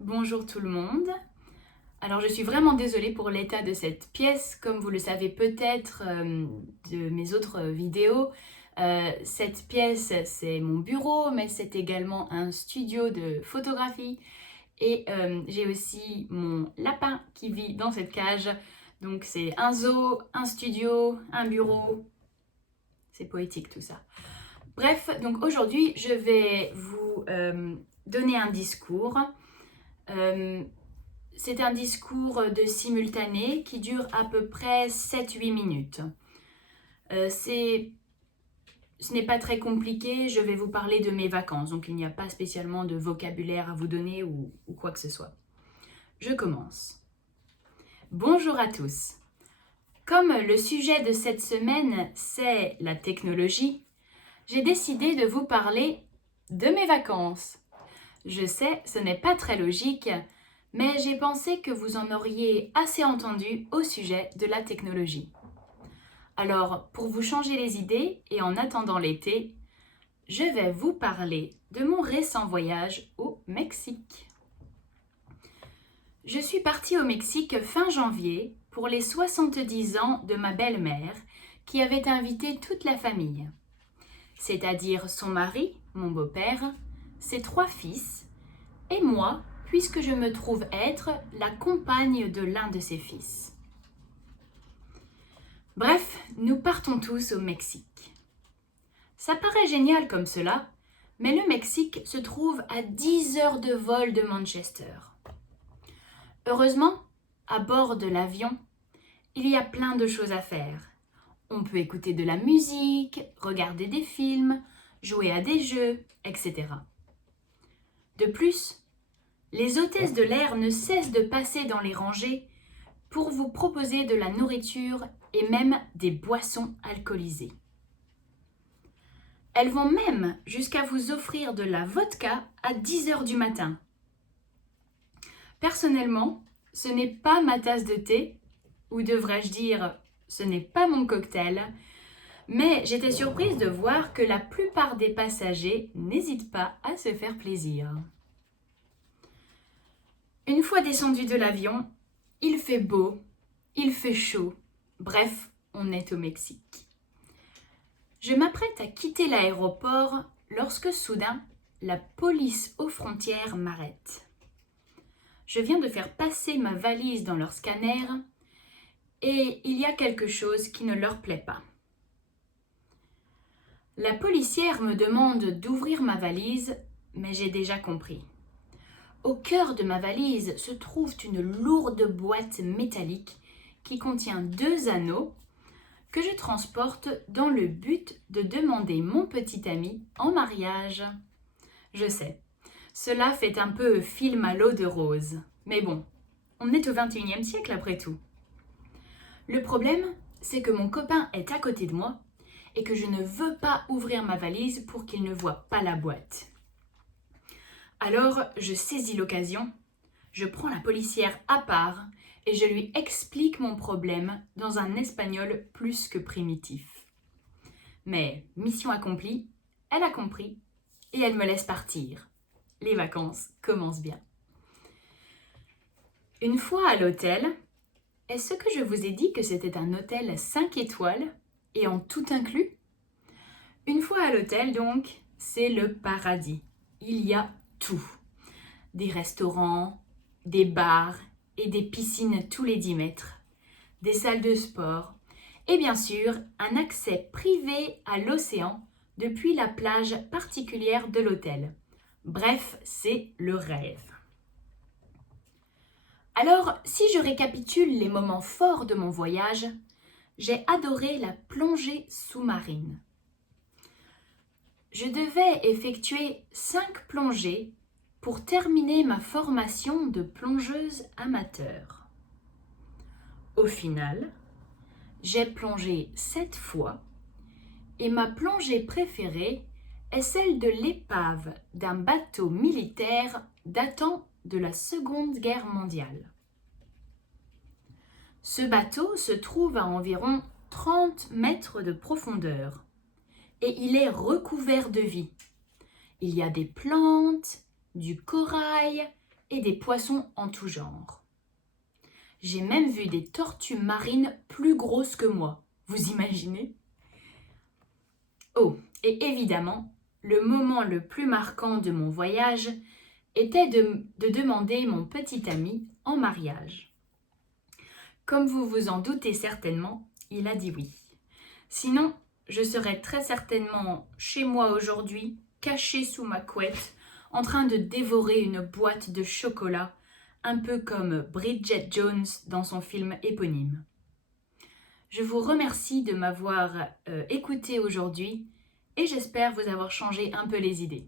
Bonjour tout le monde. Alors je suis vraiment désolée pour l'état de cette pièce. Comme vous le savez peut-être de mes autres vidéos, cette pièce c'est mon bureau, mais c'est également un studio de photographie. Et j'ai aussi mon lapin qui vit dans cette cage. Donc c'est un zoo, un studio, un bureau. C'est poétique tout ça. Bref, donc aujourd'hui je vais vous donner un discours. C'est un discours de simultané qui dure à peu près 7-8 minutes. Ce n'est pas très compliqué, je vais vous parler de mes vacances, donc il n'y a pas spécialement de vocabulaire à vous donner ou quoi que ce soit. Je commence. Bonjour à tous. Comme le sujet de cette semaine, c'est la technologie, j'ai décidé de vous parler de mes vacances. Je sais, ce n'est pas très logique, mais j'ai pensé que vous en auriez assez entendu au sujet de la technologie. Alors, pour vous changer les idées et en attendant l'été, je vais vous parler de mon récent voyage au Mexique. Je suis partie au Mexique fin janvier pour les 70 ans de ma belle-mère qui avait invité toute la famille, c'est-à-dire son mari, mon beau-père, ses 3 fils et moi, puisque je me trouve être la compagne de l'un de ses fils. Bref, nous partons tous au Mexique. Ça paraît génial comme cela, mais le Mexique se trouve à 10 heures de vol de Manchester. Heureusement, à bord de l'avion, il y a plein de choses à faire. On peut écouter de la musique, regarder des films, jouer à des jeux, etc. De plus, les hôtesses de l'air ne cessent de passer dans les rangées pour vous proposer de la nourriture et même des boissons alcoolisées. Elles vont même jusqu'à vous offrir de la vodka à 10 heures du matin. Personnellement, ce n'est pas ma tasse de thé, ou devrais-je dire, ce n'est pas mon cocktail, mais j'étais surprise de voir que la plupart des passagers n'hésitent pas à se faire plaisir. Une fois descendu de l'avion, il fait beau, il fait chaud, bref, on est au Mexique. Je m'apprête à quitter l'aéroport lorsque soudain, la police aux frontières m'arrête. Je viens de faire passer ma valise dans leur scanner et il y a quelque chose qui ne leur plaît pas. La policière me demande d'ouvrir ma valise, mais j'ai déjà compris. Au cœur de ma valise se trouve une lourde boîte métallique qui contient 2 anneaux que je transporte dans le but de demander mon petit ami en mariage. Je sais, cela fait un peu film à l'eau de rose, mais bon, on est au XXIe siècle après tout. Le problème, c'est que mon copain est à côté de moi et que je ne veux pas ouvrir ma valise pour qu'il ne voie pas la boîte. Alors, je saisis l'occasion, je prends la policière à part et je lui explique mon problème dans un espagnol plus que primitif. Mais mission accomplie, elle a compris et elle me laisse partir. Les vacances commencent bien. Une fois à l'hôtel, est-ce que je vous ai dit que c'était un hôtel 5 étoiles et en tout inclus? Une fois à l'hôtel donc, c'est le paradis. Il y a tout. Des restaurants, des bars et des piscines tous les 10 mètres, des salles de sport et bien sûr un accès privé à l'océan depuis la plage particulière de l'hôtel. Bref, c'est le rêve. Alors, si je récapitule les moments forts de mon voyage, j'ai adoré la plongée sous-marine. Je devais effectuer 5 plongées pour terminer ma formation de plongeuse amateur. Au final, j'ai plongé 7 fois et ma plongée préférée est celle de l'épave d'un bateau militaire datant de la Seconde Guerre mondiale. Ce bateau se trouve à environ 30 mètres de profondeur et il est recouvert de vie. Il y a des plantes, du corail et des poissons en tout genre. J'ai même vu des tortues marines plus grosses que moi. Vous imaginez? Oh, et évidemment, le moment le plus marquant de mon voyage était de demander mon petit ami en mariage. Comme vous vous en doutez certainement, il a dit oui. Sinon, je serais très certainement chez moi aujourd'hui, cachée sous ma couette, en train de dévorer une boîte de chocolat, un peu comme Bridget Jones dans son film éponyme. Je vous remercie de m'avoir écouté aujourd'hui et j'espère vous avoir changé un peu les idées.